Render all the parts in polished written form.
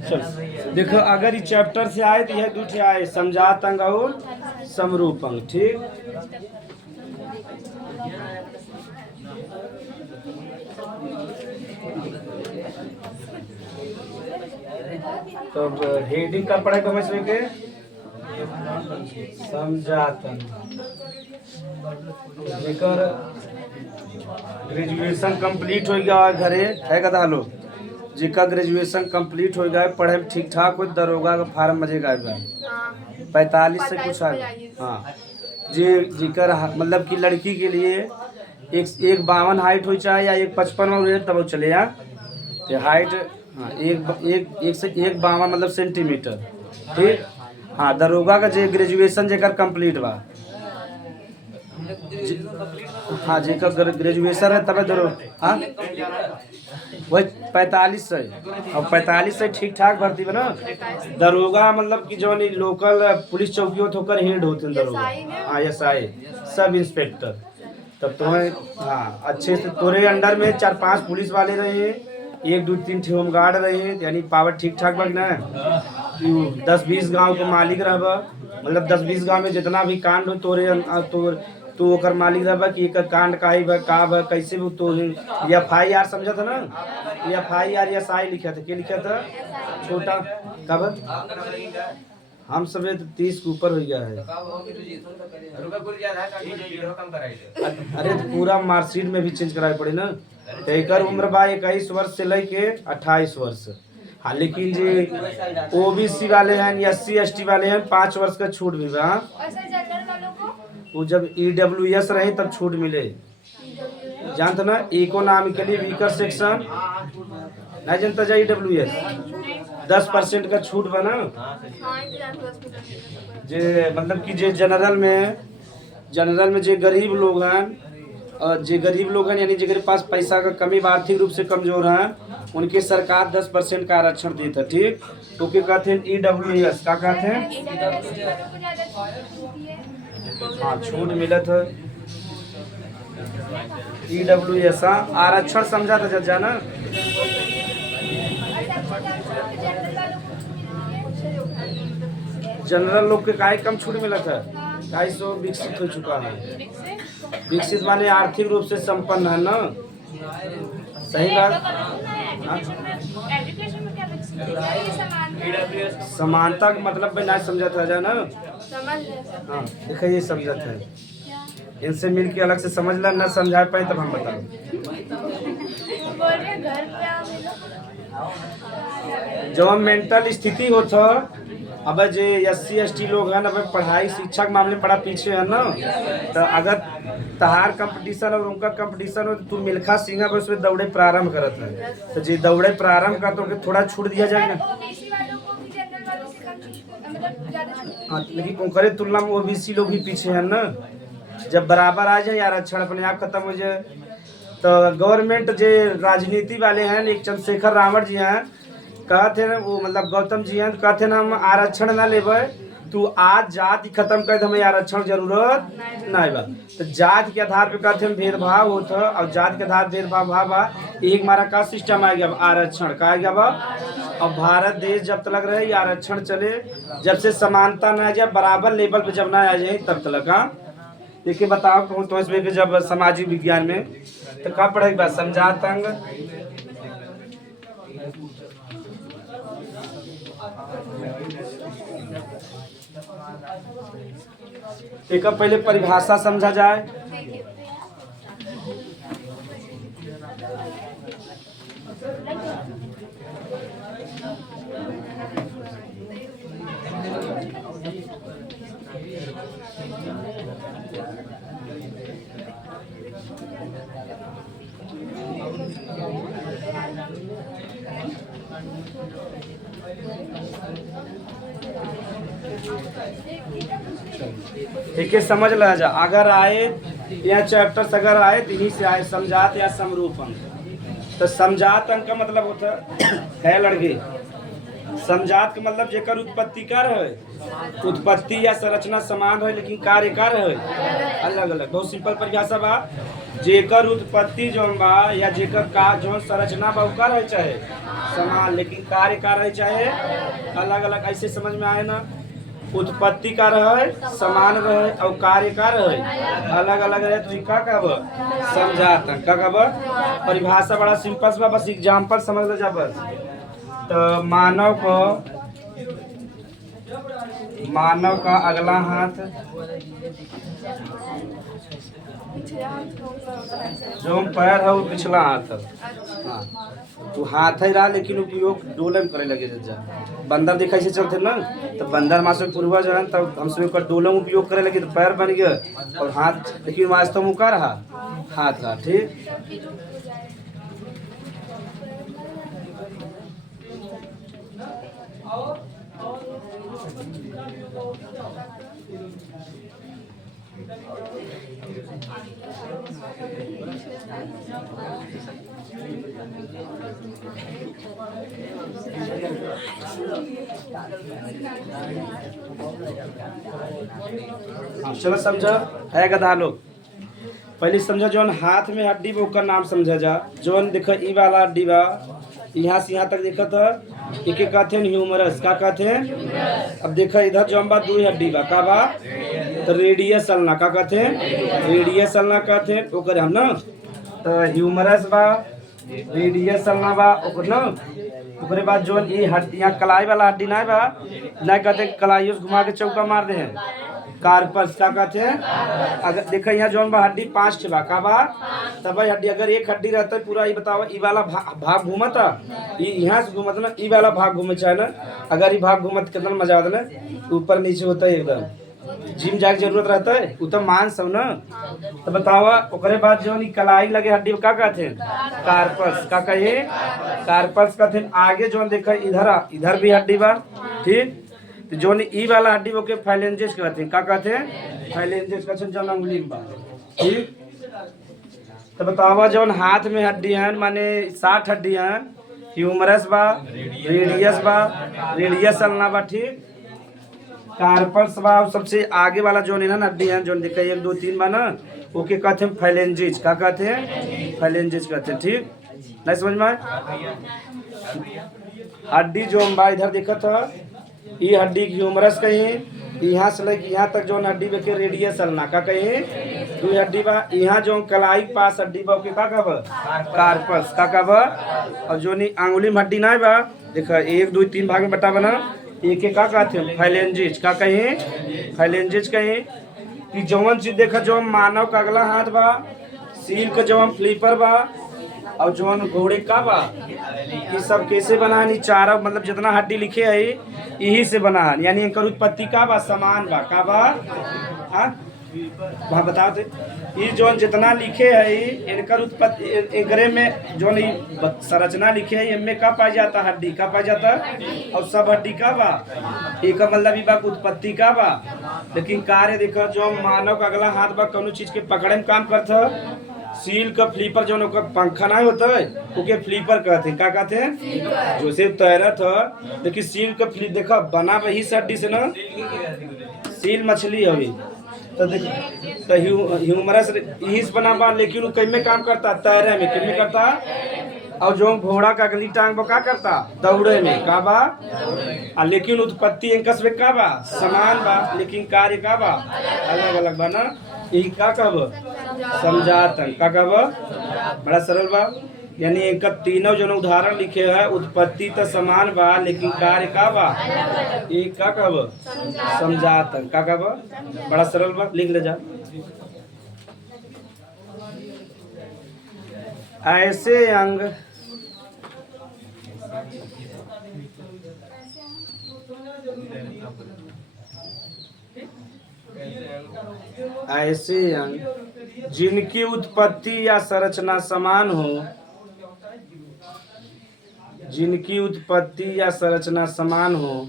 चल देखो, अगर ये चैप्टर से आए तो यह दूठे आए, समझात अंग और समरूप अंग। ठीक, तो हेडिंग का पढ़े तो मैं के समझात अंग जेकर ग्रेजुएशन कंप्लीट हो गया घरे है कदा लो, जिका ग्रेजुएशन कंप्लीट हो गया पढ़े में ठीक ठाक हो, दरोगा का फार्म मजे का 45 से कुछ है। हाँ, जे जिकर मतलब कि लड़की के लिए एक 52 हाइट हो चाहे या 155 में रहे तब वो चले यहाँ तो हाइट। हाँ, एक से 152 मतलब सेंटीमीटर। ठीक, हाँ, दरोगा का जे ग्रेजुएशन जेकर कंप्लीट बा, हाँ जेकर ग्रेजुएशन है तब दरो। हाँ, वही 45 से, और 45 से ठीक ठाक भर्ती बना। दरोगा मतलब कि जो लोकल पुलिस चौकी होते होकर हेड होते हैं दरोगा। हाँ, SI सब इंस्पेक्टर। तब तुम्हें हाँ अच्छे से तोरे अंडर में 4-5 पुलिस वाले रहे, 1-2-3 होमगार्ड रहे, यानी पावर ठीक ठाक बना है। 10-20 गांव के मालिक रह, मतलब 10-20 गांव में जितना भी कांड हो तोरे तो ओकर मालिक रह कि एक कांड काहे बा का बा कैसे भी तो FIR समझा था ना। FIR SI लिखा था, क्या लिखा था छोटा कब हम सब 30 के ऊपर हो गया है। अरे तो पूरा मार्कशीट में भी चेंज कराए पड़े ना। तो एक उम्र बा 21 वर्ष से लेके 28 वर्ष। हाँ, लेकिन जी OBC वाले हैं, SC ST वाले हैं 5 वर्ष का छूट भी बा। वो जब EWS रहे तब छूट मिले, जानते ना, इकोनॉमिकली वीकर सेक्शन नहीं जानता जा EWS 10% का छूट बना। जे मतलब कि जे जनरल में जे गरीब लोग हैं यानी जिनके पास पैसा का कमी आर्थिक रूप से कमजोर हैं उनके सरकार 10% का आरक्षण देता। ठीक, तो क्या कहते हैं EWS का कहते हैं। हाँ, छूट मिला था EWS। आरक्षण समझा था जज ना। जनरल लोग के काहे कम छूट मिला था, 250 विकसित हो चुका है। विकसित माने आर्थिक रूप से संपन्न है ना। सही बात। समानता का मतलब भी नहीं समझा था जा ना। हाँ देखो, ये समझा था, इनसे मिल के अलग से समझ ला, ना समझा पाए तब हम बताओ। जब मेंटल स्थिति होता, अब जे SC ST लोग हैं अब पढ़ाई शिक्षा के मामले में बड़ा पीछे है ना। तो अगर तहार कंपटीशन और उनका कंपटीशन हो तो तू मिल्खा सिंह अब उसमें दौड़े प्रारंभ करता है, तो जे दौड़े प्रारंभ कर तो थोड़ा छूट दिया जाएगा। हाँ, लेकिन ओकरे तुलना में OBC लोग भी पीछे हैं ना। जब बराबर आ जाए यार आरक्षण अपने आप खत्म हो जाए। तो गवर्नमेंट जे राजनीति वाले हैं, एक चंद्रशेखर रावण जी हैं, कहते हैं वो मतलब गौतम जी हैं, कहते हैं हम आरक्षण ना लेवे, तू आज जाति खत्म कर, हमें आरक्षण जरूरत नहीं बा। तो जाति के आधार पे कहते हैं भेदभाव होता, और जाति के आधार भेदभाव बा। एक मारा का सिस्टम आ गया आरक्षण का आ गया बा। अब भारत देश जब तक रहे आरक्षण चले, जब से समानता न आ जाए, बराबर लेवल पे जब ना आ जाए तब तक। हाँ, देखिए बताओ कहूँ तो इसमें कि जब सामाजिक विज्ञान में तो का पढ़ेगी बात समझात अंग। एक पहले परिभाषा समझा जाए। ठीक है, समझ ला जा। अगर आए या चैप्टर्स अगर आए तो इन्हीं से आए, समझात या समरूप अंक। तो समझात अंक का मतलब होता है लड़के, समझात का मतलब जेकर उत्पत्ति कार्य है, उत्पत्ति या संरचना समान है लेकिन कार्य है अलग अलग। बहुत सिंपल परिभाषा बा। जेकर उत्पत्ति जौन बा या जेकर का जौन संरचना बा का रहे चाहे समान, लेकिन कार्य का रहे चाहे अलग अलग। ऐसे समझ में आए ना, उत्पत्ति का रहे समान रहे और कार्य का रहे अलग अलग रहे, तो का कब समझाता का कब। परिभाषा बड़ा सिंपल बा, बस एग्जाम्पल समझ लो जा बस। तो मानव का अगला हाथ जो पैर है वो पिछला हाथ है। हाँ, तो हाथ ही रहा लेकिन उपयोग डोले में करे लगे। जा बंदर देखा से चलते ना, तो बंदर मास में पूर्वज है, तब हम सब डोले में उपयोग करे लगे, तो पैर बन गया और हाथ, लेकिन वास्तव में का रहा हाथ रहा। ठीक, चलो समझो है गधा लोग। पहले समझो जोन हाथ में हड्डी बा ओकर नाम समझा जा। जोन देखो ई वाला हड्डी बा, यहाँ से यहाँ तक देखो तो एक कहते हैं ह्यूमरस। का कहते हैं? अब देखो इधर जो बा दो हड्डी बा का बा, तो रेडियस अल्ना का कहते हैं, रेडियस अल्ना कहते हैं ओकर हम ना। तो ह्यूमरस बा, रेडियस अल्ना बा ओकर ना। ओकरे बाद जोन ई हड्डी यहाँ कलाई वाला हड्डी ना बा, ना कहते कलाई घुमा के चौका मार दे हैं, कार्पस का कहते हैं। अगर देखो यहाँ जोन बा हड्डी 5 बा का बा, तब हड्डी अगर एक हड्डी रहता है पूरा, ये बताओ ई वाला भाग घूमता, यहाँ से घूमता ना, ई वाला भाग घूमे चाहे ना। अगर ये भाग घूमत कितना मजा आता ना, ऊपर नीचे होता है एकदम। जिम जाके जरूरत रहता है वो तो मान सब ना। तो बतावा ओकरे बाद जो कलाई लगे हड्डी का कहते हैं, कार्पस का कहे, कार्पस कहते हैं। आगे जो देखा इधर भी हड्डी बा, ठीक। तो जो ई वाला हड्डी वो के फाइलेंजेस कहते हैं। का कहते हैं? फाइलेंजेस कहते हैं, जो अंगुली बा, ठीक। तो बतावा जो हाथ में हड्डी है माने 60 हड्डी है। ह्यूमरस बा, रेडियस अल्ना बा, ठीक। कार्पस बा, सबसे आगे वाला जो है ना हड्डी है, जो देखा 1 2 3 बा ना, ओके कहते हैं फाइलेंजेस। का कहते हैं? फाइलेंजेस कहते हैं, ठीक। नहीं समझ में? हड्डी जो बा इधर देखा था, ये हड्डी ह्यूमरस कहीं, यहाँ से लेके यहाँ तक जो हड्डी बेके रेडियस अल्ना का कहीं, दो हड्डी बा। यहाँ जो कलाई पास हड्डी बा ओके का कब कार्पस का कब। और जो अंगुली में हड्डी ना बा, देखा 1 2 3 भाग में बटा बना, एक का कहते हैं फाइलेंजेस। का कहीं? फाइलेंजेस कहीं। कि जौन चीज देखा जो मानव का अगला हाथ बा, सील का जो फ्लीपर बा, और जो घोड़े का बा, ये सब कैसे बना है? चारा मतलब जितना हड्डी लिखे है यही से बना है, यानी इनकर उत्पत्ति का बा समान बा। का बा? वहाँ बताओ थे ये जो जितना लिखे है इनकर उत्पत्ति, एकरे में जो संरचना लिखे है इनमें का पाया जाता, हड्डी का पाया जाता, और सब हड्डी का बा। एक मतलब ई बा उत्पत्ति का बा, लेकिन कार्य देखो जो मानव का अगला हाथ बा कौनो चीज के पकड़े में काम करता। सील का फ्लीपर जो पंखा ना होता है ओके फ्लीपर कहते हैं। क्या कहते हैं? जो से तैरत है, लेकिन सील का फ्लीप देखा बना वही हड्डी से ना, सील मछली है। तो ह्यूमरस यही से बना बा, लेकिन वो कई में काम करता, तैरे में किन में करता। और जो घोड़ा का अगली टांग वो का करता, दौड़े में। का बा? लेकिन उत्पत्ति इनकस में का बा समान बा, लेकिन कार्य का बा अलग अलग बा ना। यही का कब समझातन। का कब? बड़ा सरल बा, यानी इनका तीनों जो उदाहरण लिखे है, उत्पत्ति तो समान बा लेकिन कार्य का बा एक का कब समझातन। का कब? बड़ा सरल बा, लिख ले जा। ऐसे अंग जिनकी उत्पत्ति या संरचना समान हो, जिनकी उत्पत्ति या संरचना समान हो,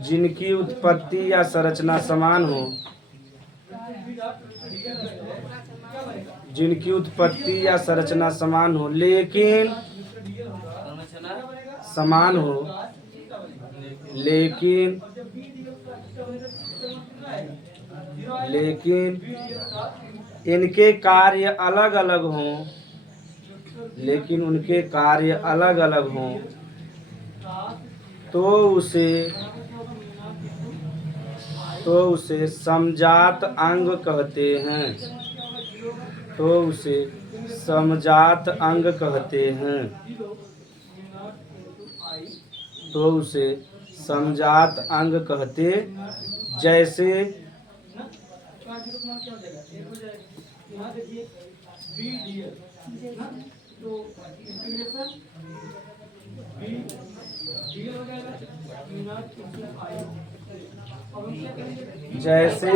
जिनकी उत्पत्ति या संरचना समान हो, जिनकी उत्पत्ति या संरचना समान हो, लेकिन समान हो, लेकिन लेकिन इनके कार्य अलग अलग हों, लेकिन उनके कार्य अलग अलग हों, तो उसे समजात अंग कहते हैं। तो उसे समजात अंग कहते हैं। तो उसे समजात अंग कहते, जैसे जैसे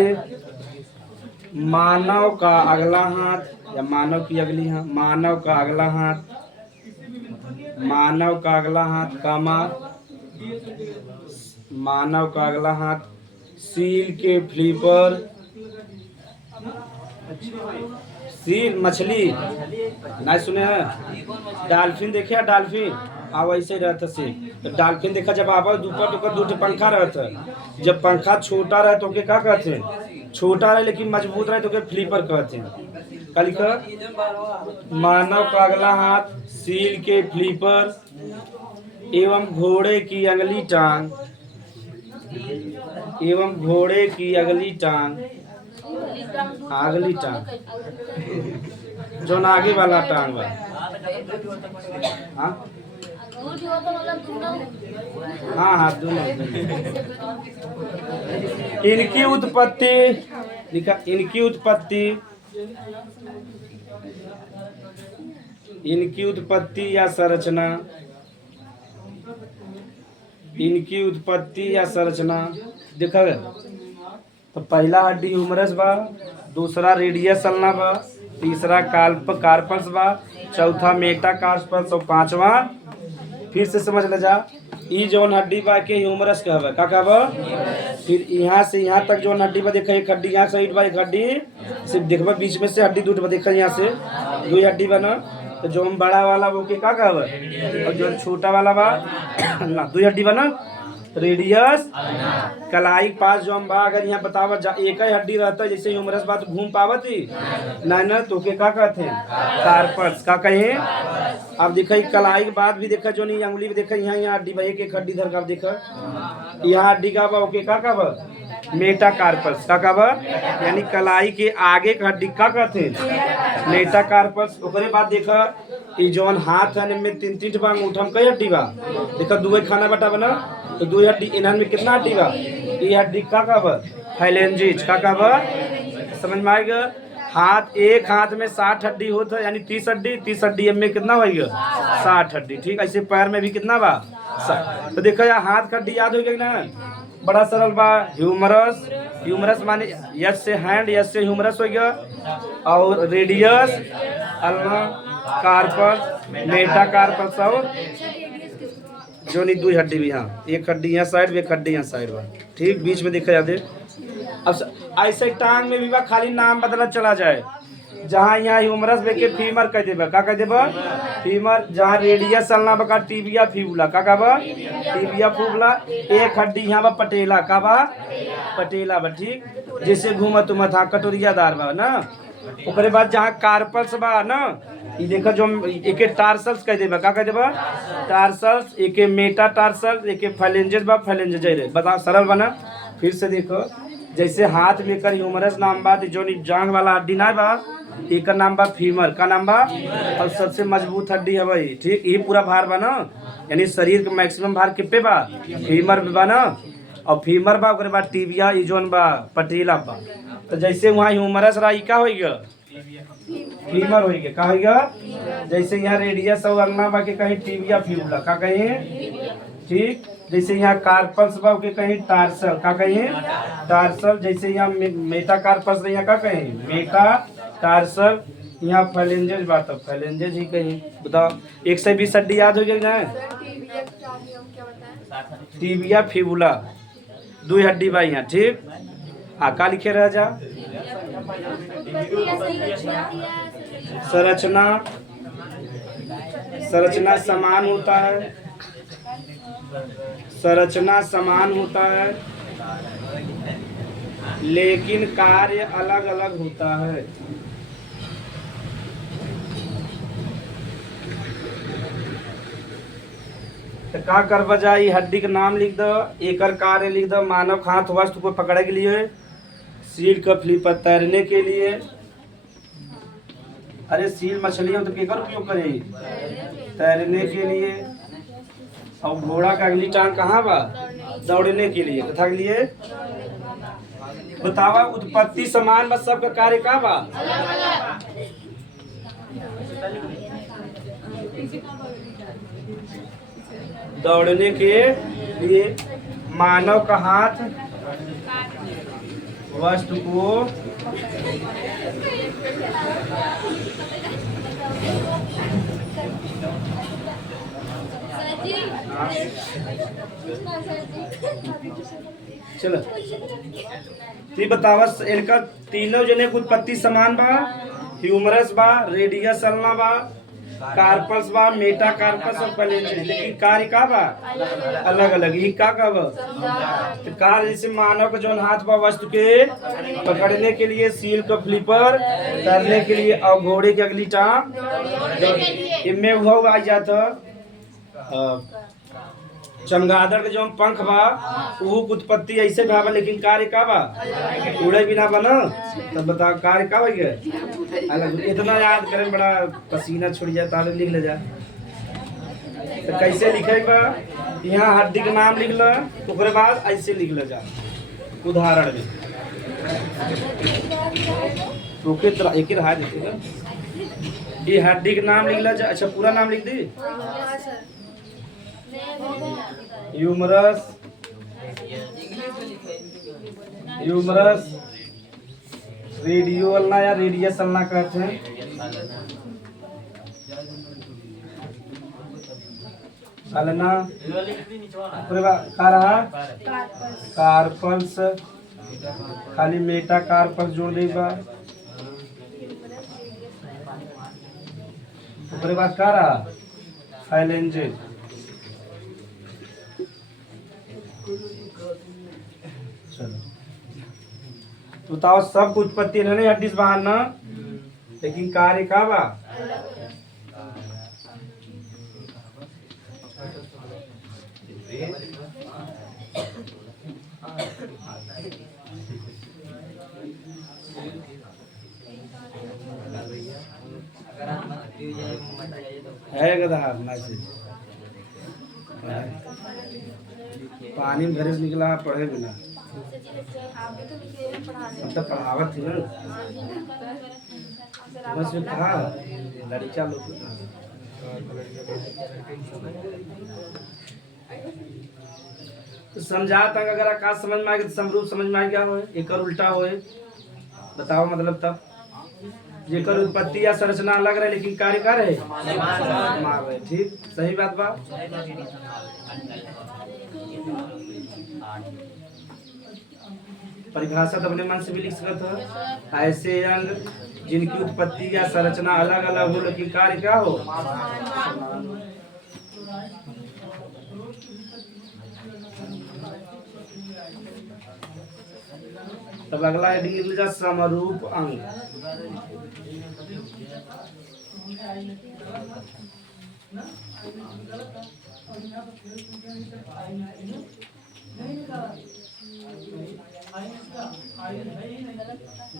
मानव का अगला हाथ या मानव की अगली हाथ, मानव का अगला हाथ, मानव का अगला हाथ कामा, मानव का अगला हाथ सील के फ्लीपर, सील मछली नहीं सुने हैं, डॉल्फिन देखे हैं डॉल्फिन, वैसे ही रहता सील। तो डॉल्फिन देखा जब आवा ऊपर तो दो पंखा रहता, जब पंखा छोटा रहे तो के क्या कहते हैं, छोटा रहे लेकिन मजबूत रहे तो के फ्लीपर कहते हैं। कल का मानव का अगला हाथ सील के फ्लीपर एवं घोड़े की अगली टांग, एवं घोड़े की अगली टांग, अगली टांग जो आगे वाला टांग बा, हाँ हाँ दोनों। इनकी उत्पत्ति लिखा, इनकी उत्पत्ति या संरचना, इनकी उत्पत्ति या संरचना देखा गया। तो पहला हड्डी ह्यूमरस बा, दूसरा रेडियस अल्ना बा, तीसरा कार्पस बा, चौथा मेटाकार्पस और पांचवा फिर से समझ ले जा, ई जौन हड्डी बा के ह्यूमरस कहबा, का कहबा। फिर यहाँ से यहाँ तक जौन हड्डी बा देखा, एक हड्डी यहाँ साइड बा, एक हड्डी सिर्फ देखबा बीच में से हड्डी टूट बा, देखा यहाँ से दो हड्डी बना। तो जो बड़ा वाला वो के का कहबा, और जो छोटा वाला बा ना दो हड्डी बना रेडियस कलाई पास जो हम बा। अगर यहाँ बतावा एक ही हड्डी रहता है जैसे ह्यूमरस बात घूम पावती ना तो के का कहते हैं कार्पस, का कहे। अब देखा कलाई के बाद भी देखा जो नहीं अंगुली भी देखा, यहाँ हड्डी बा, एक हड्डी धर का देखा यहाँ हड्डी का बा, ओके का बा मेटाकार्पस, का बा यानी कलाई के आगे का हड्डी का कहते हैं मेटाकार्पस। ओकरे बाद देखा ई जौन हाथ है में तीन तीन बा, अंगूठा में कई हड्डी बा, देखा दो खाना बटा बना तो दो हड्डी इन्हन में कितना हड्डी बा, ये हड्डी का बा फाइलेंजिज, का बा समझ में आएगा। हाथ एक हाथ में 60 हड्डी होता है यानी 30 हड्डी, 30 हड्डी में कितना होगा 60 हड्डी, ठीक। ऐसे पैर में भी कितना बा 60। तो देखो यार हाथ का हड्डी याद हो गया ना, बड़ा सरल बा ह्यूमरस, ह्यूमरस माने यस से हैंड, यस से ह्यूमरस हो गया, और रेडियस अल्ना कार्पस मेटाकार्पस और जो नहीं दो हड्डी भी, हाँ एक हड्डी यहाँ साइड में, एक हड्डी यहाँ साइड बा, ठीक बीच में देखा जाते। अब ऐसे टांग में भी बा, खाली नाम बदला चला जाए, जहाँ यहाँ ह्यूमरस बेके फीमर कह देबा, का कह देबा फीमर, जहाँ रेडियस चलना बका टिबिया फिबुला, का बा टिबिया फिबुला। एक हड्डी यहाँ बा पटेला, का बा पटेला बा, ठीक जैसे घूमत उमत, हाँ कटोरियादार बा ना। ओकरे बाद जहाँ कार्पस बा ना, ये देखा जो एक टार्सल्स कह देबा, का कह देबा टार्सल्स, एक मेटा टार्सल्स, एक फाइलेंजेस बा, फाइलेंजेस रे बता सरल बना। फिर से देखो जैसे हाथ में कर ह्यूमरस नाम बा, जो जांग वाला हड्डी ना बा एक नाम बा फीमर, का नाम बा, और सबसे मजबूत हड्डी है भाई, ठीक ये पूरा भार बा ना, यानी शरीर का मैक्सिमम भार कितने बा फीमर बा ना, और फीमर बा ओकरे बाद टिबिया ई जोन बा पटेला बा। तो जैसे वहाँ ह्यूमरस रहा का होइगा फीमर होइगा, का होइगा जैसे यहाँ रेडियस और अल्ना बा के कहीं टिबिया फिबुला, का कहें, ठीक जैसे यहाँ कार्पस बा के कहीं टार्सल, का कहें टार्सल, जैसे यहाँ मेटाकार्पस यहाँ का कहें मेटा टार्सल, यहाँ फाइलेंजेस बा तब फाइलेंजेस ही कहीं। बताओ 120 हड्डी याद हो गया ना, टिबिया फिबुला दो हड्डी बा यहाँ, ठीक का लिखे रह जा। संरचना, संरचना समान होता है, संरचना समान होता है, लेकिन कार्य अलग अलग होता है। तो का कर बजाई हड्डी का नाम लिख दो, एकर कार्य लिख दो। मानव हाथ वस्तु को पकड़ने के लिए, सील का फ्लीपर तैरने के लिए। अरे सील मछली हो तो केकर उपयोग करे? तैरने के लिए। और घोड़ा का अगली टांग कहाँ बा? दौड़ने के लिए। तथा के लिए बतावा उत्पत्ति समान बस सबका कार्य का बा? दौड़ने के लिए मानव का हाथ वस्तु को चलो ती बतावस इनका तीनों जने की उत्पत्ति समान बा। ह्यूमरस बा, रेडियस अल्ना बा, कार्पस बा, मेटा कार्पस और पैलेंजिस। लेकिन कार्य का बा? अलग अलग। ही का बा? तो कार्य जैसे मानव का जो हाथ बा वस्तु के पकड़ने के लिए, सील का फ्लीपर तैरने के लिए, और घोड़े की अगली टांग इनमें हुआ आ जाता। चमगादड़ के जो पंख बा वो उत्पत्ति ऐसे भावा, लेकिन कार्य का बा? उड़े बिना बना। तब बताओ कार्य का बा? अलग। इतना याद करें बड़ा पसीना छुड़ जाए, ताले लिख ले जा। तो कैसे लिखे बा? यहाँ हड्डी का नाम लिख लो, उसके बाद ऐसे लिख ले जा उदाहरण में। रोके तो एक ही रहा देते। ये हड्डी का नाम लिख ले जा। अच्छा पूरा नाम लिख दी। ह्यूमरस, ह्यूमरस, रेडियोल्ना या रेडियस अल्ना कहते हैं। अल्ना का रहा कार्पल्स, खाली मेटा कार्पस जोड़ देगा। उसके बाद का रहा फाइलेंजेस। चलो बताओ सब उत्पत्ति नहीं हड्डी से बाहर ना, लेकिन कार्य का बा? है गधा मैसेज पानी में घर से निकला पढ़े बिना मतलब पढ़ावत थी ना बस में कहा लड़का लोग समझा तक अगर आकाश समझ में आए समरूप समझ में आए क्या होए एक उल्टा होए बताओ मतलब तब जेकर उत्पत्ति या संरचना अलग रहे लेकिन कार्य का रहे समान रहे। ठीक सही बात बा। परिभाषा तो अपने मन से भी लिख सकते हो। ऐसे अंग जिनकी उत्पत्ति या संरचना अलग अलग हो लेकिन कार्य क्या हो। तब अगला हेडिंग लिख लीजिए समरूप अंग।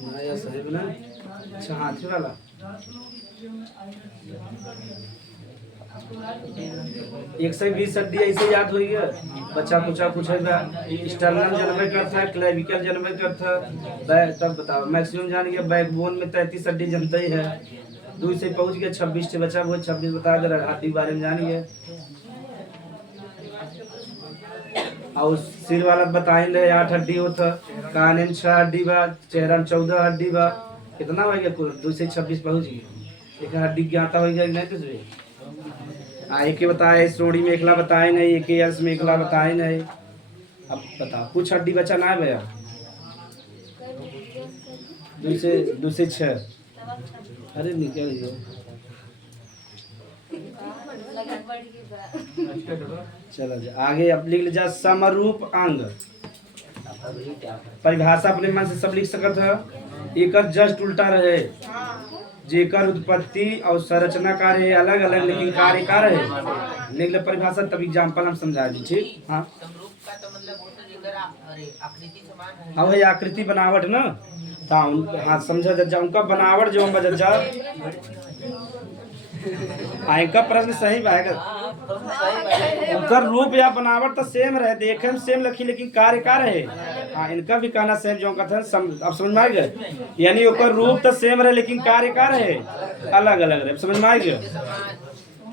नया सही बना। अच्छा हाथी वाला 120 हड्डी ऐसे याद हुई है। बच्चा पूछा पूछेगा स्टर्नम जनमे करता है, क्लेविकल जनमे करता है। तब बताओ मैक्सिमम जान गया बैकबोन में 33 हड्डी जमता ही है। 2 से पहुंच गया 26 से बचा वो 26 बता दे रहा हड्डी बारे में जानिए। और सिर वाला बताएंगे 8 हड्डी होता, कान में 6 हड्डी बा, चेहरा में 14 हड्डी बा। कितना हो गया कुल 2 से 26 पहुंच गई। एक हड्डी ज्ञाता हो गया नहीं तुझे एक बताए श्रोणी में एकला बताए नहीं, एक अंश में एकला बताए नहीं। अब बताओ कुछ हड्डी बचा ना भैया 2 से 6। अरे निकल गयो। चलो आगे अब लिख लीजिए समरूप अंग। परिभाषा अपने मन से सब लिख सकत है। एक जस्ट उल्टा रहे, जेकर उत्पत्ति और संरचना कार्य अलग अलग लेकिन कार्य का रहे। लिख ले परिभाषा, तब एग्जाम्पल हम समझा दी। ठीक, हाँ हाँ भाई आकृति बनावट ना, हाँ समझा जा उनका बनावट जो हम जा इनका प्रश्न सही भाई। उनका रूप या बनावट तो सेम रहे, देखे में सेम लखी लेकिन कार्य का रहे। हाँ इनका भी कहना सेम जो कहते हैं, अब समझ में आ गए। यानी उनका रूप तो सेम रहे लेकिन कार्य का रहे अलग अलग रहे। समझ में आ गया।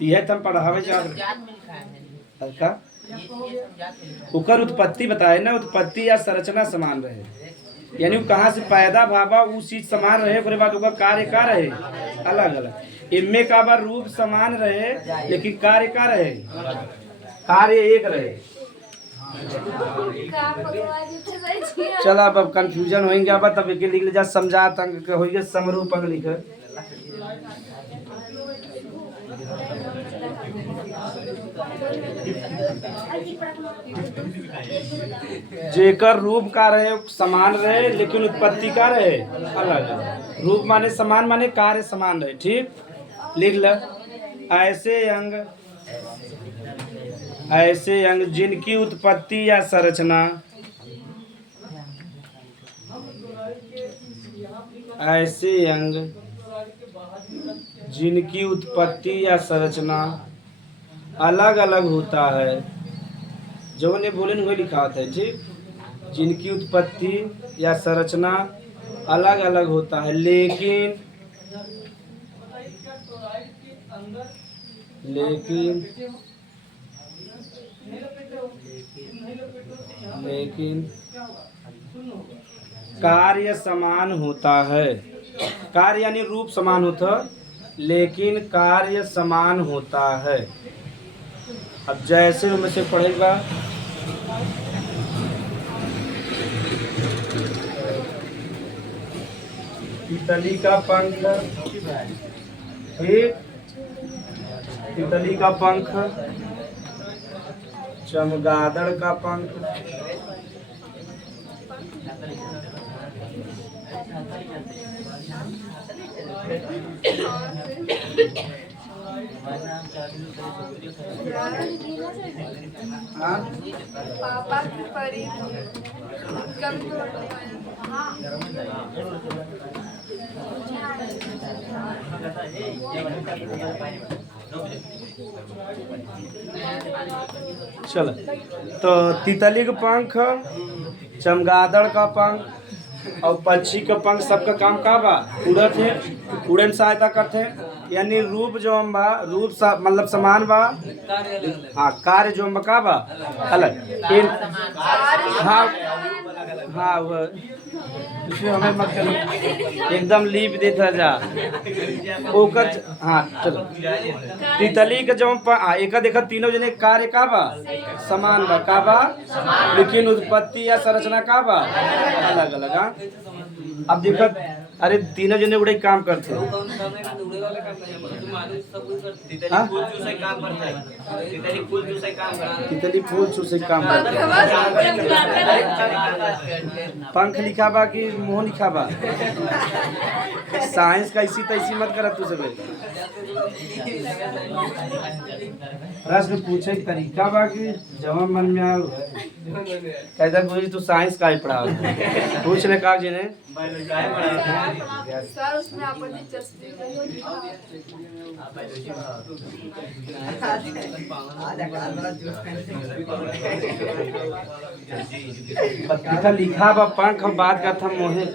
यह तुम पढ़ावे जा उकर उत्पत्ति बताए ना, उत्पत्ति या संरचना समान रहे, यानी कहाँ से पैदा भावा उस चीज समान रहे। उसके बाद उसका कार्य का रहे अलग अलग। इनमें का बार रूप समान रहे लेकिन कार्य का रहे, कार्य एक रहे। चल अब कंफ्यूजन होंगे, अब तब एक लिख ले जा समझा तंग होइए समरूप अंग लिख। जेकर रूप का रहे समान रहे लेकिन उत्पत्ति का रहे अलग। रूप माने समान माने कार्य समान रहे। ठीक, लिख ल। ऐसे अंग जिनकी उत्पत्ति या संरचना, ऐसे अंग जिनकी उत्पत्ति या संरचना अलग अलग होता है, जो ने बोले वही लिखा होता है। ठीक, जिनकी उत्पत्ति या संरचना अलग अलग होता है लेकिन कार्य समान होता है। कार्य यानी रूप समान होता लेकिन कार्य समान होता है। अब जैसे उनमें से पढ़ेगा तितली का पंख, ठीक, तितली का पंख, चमगादड़ का पंख, चलो तो तितली का पंख, चमगादड़ का पंख और पक्षी का पंख सबका काम का बा उड़त है, उड़े में सहायता करते हैं। यानी रूप जो हम बा रूप मतलब समान बा, हाँ कार्य जो हम का बा अलग। हाँ हाँ इसमें हमें मत करो, एकदम लीप देता जा ओकर। हाँ चलो तितली के जो एक देखा तीनों जने कार्य का बा समान बा का बा लेकिन उत्पत्ति या संरचना का बा अलग अलग। हाँ अब देखो अरे तीनों जने उड़े काम करते हैं। तितली फूल चूसे काम करते हैं। पंख लिखा बा कि मुंह लिखा बा? साइंस का इसी तैसी मत कर तू सब। प्रश्न पूछे तरीका बा कि जवाब मन में आया कैसा पूछ तू साइंस का ही पढ़ा पूछ ले का जिन्हें सर उसमें आप दिलचस्पी लिखा बा पंख बात का था मोहे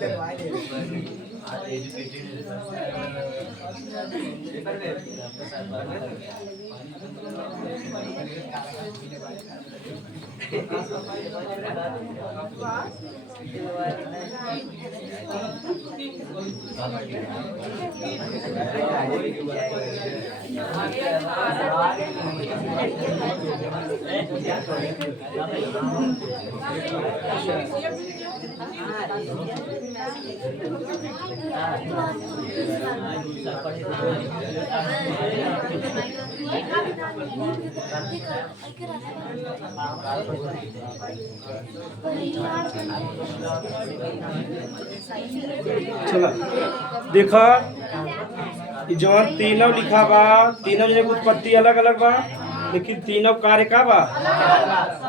चला देखा जौन तीनों लिखा बा, तीनों जने के उत्पत्ति अलग अलग बा, लेकिन तीनों कार्य का बा,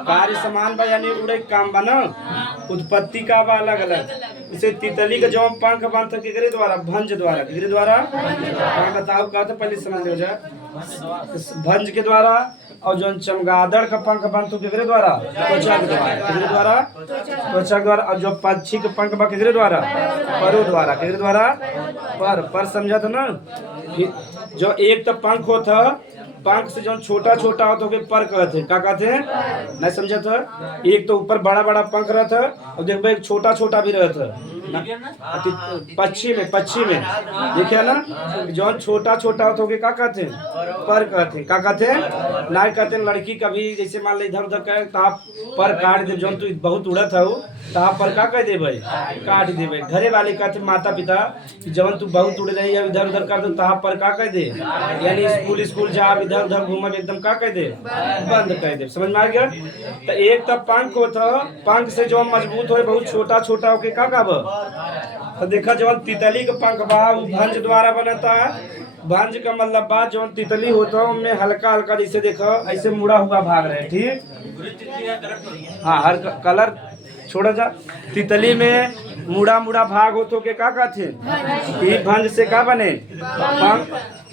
कार्य समान बा, यानी उड़े काम बा ना। उत्पत्ति का बा अलग अलग। इसे तितली का जो पंख बनता केकरे द्वारा, भंज द्वारा। केकरे द्वारा बताओ का, तो पहले समझ ले जाए। भंज के द्वारा। और जो चमगादड़ का पंख बनता केकरे द्वारा, त्वचा के द्वारा। केकरे द्वारा, त्वचा के द्वारा। और जो पक्षी का पंख बा केकरे द्वारा, परों द्वारा। केकरे द्वारा, पर समझा था ना। जो एक तो पंख होता, पंख से जो छोटा छोटा होता है पर कहते, क्या कहते हैं, नहीं समझा था। एक तो ऊपर बड़ा बड़ा पंख रहता और देखो एक छोटा छोटा भी रहता पक्षी में देखिए ना, जो छोटा छोटा होता है क्या कहते हैं, पर कहते हैं। क्या कहते हैं, ना कहते हैं। लड़की कभी जैसे मान लो इधर उधर कहे तो आप पर काट दे, जो तू बहुत उड़त हो तो आप पर का कह दे भाई, काट दे भाई। घरे वाले कहते माता पिता कि जब तू बहुत उड़ रही है इधर उधर कर दो तो पर का कह दे, यानी स्कूल जा इधर उधर घूमब एकदम का कह दे, बंद कह दे। समझ में आ गया। तो एक तो पंख होता, पंख से जो मजबूत हो बहुत छोटा छोटा होके का कहब। तो देखा जो तितली का पंख बा वो भंज द्वारा बनता है। भंज का मतलब बात जो तितली होता है उनमें हल्का हल्का जैसे देखो ऐसे मुड़ा हुआ भाग रहे, ठीक। हाँ, हर कलर छोड़ा जा। तितली में मुड़ा मुड़ा भाग हो तो के का कहते हैं, भंज से का बने, पंख।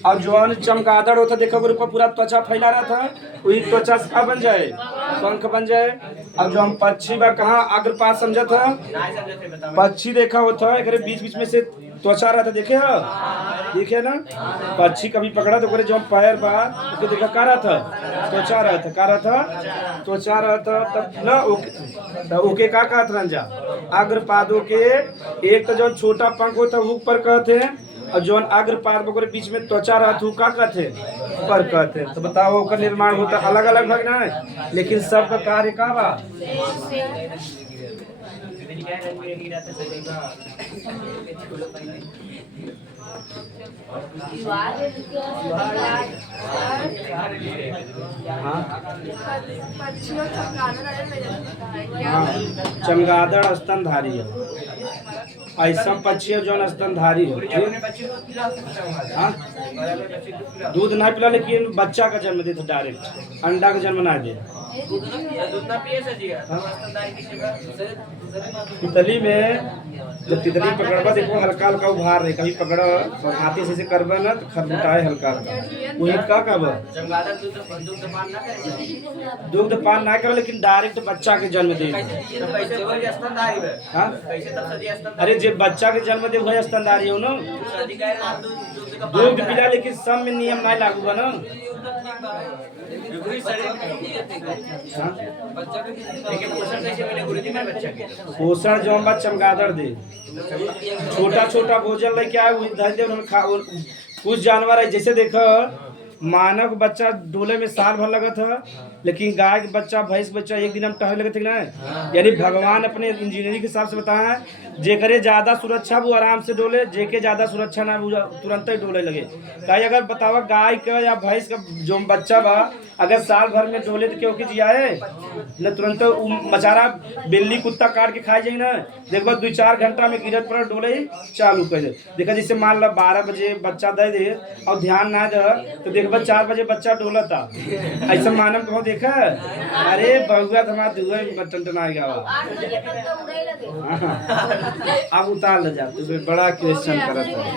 और जो चमगादड़ होता देखो ऊपर पूरा त्वचा फैला रहा था, वही त्वचा से का बन जाए, पंख बन जाए। अब जो हम पक्षी बा कहाँ अग्रपात समझा था, पक्षी देखा होता है बीच बीच में से त्वचा रहता, देखे हो, देखे ना। पक्षी कभी पकड़ा तो जो पैर बा उसको देखा का रहा था, त्वचा रहता, का रहा था, त्वचा रहता। तब ना ओके का कहत रंजा, अग्रपादों के। एक तो जो छोटा पंख होता वो ऊपर कहते हैं, और जो अग्रपाद के बीच में त्वचा रहता का कहते हैं, पर कहते हैं। तो बताओ का निर्माण होता अलग अलग भाग ना है, लेकिन सबका कार्य का बा। चमगादड़ स्तनधारी है, ऐसा पक्षी है जो स्तनधारी है। दूध नहीं पिला, लेकिन बच्चा का जन्म देता डायरेक्ट, अंडा का जन्म ना दे। तितली में जब तितली पकड़वा देखो हल्का हल्का उभार रहे, कभी पकड़ हाथी से करबा ना तो खरबुटाए हल्का वही का कहब, दुग्ध पान ना करे, लेकिन डायरेक्ट बच्चा के जन्म दे। अरे जब बच्चा के जन्म दे वही स्तनधारी हो ना, दूध पिला, लेकिन सब में नियम नहीं लागू बा ना। पोषण जो हम चमगादड़ दे, छोटा छोटा भोजन लेके आए। कुछ जानवर है जैसे देखो मानव बच्चा डोले में साल भर लगा था, लेकिन गाय के बच्चा भैंस बच्चा एक दिन हम टहल लगे थे ना। यानी भगवान अपने इंजीनियरिंग के हिसाब से बताया, जेकरे ज्यादा सुरक्षा वो आराम से डोले, जेके ज्यादा सुरक्षा ना वो तुरंत ही डोले लगे। कहीं अगर बतावा गाय का या भैंस का जो बच्चा बा अगर साल भर में डोले तो क्यों की जियाए न, तुरंत बेचारा बिल्ली कुत्ता काट के खाए जाए ना। देखो 2-4 घंटा में गिरत पर डोले ही चालू कर दे। देखा जैसे मान लो 12 बजे बच्चा दे दे और ध्यान ना दे तो देखो 4 बजे बच्चा डोला था। ऐसा मानव कहो देखा, अरे बहुआ हमारा दुआ बटन टना गया। अब उतार ले जा, बड़ा क्वेश्चन करता है।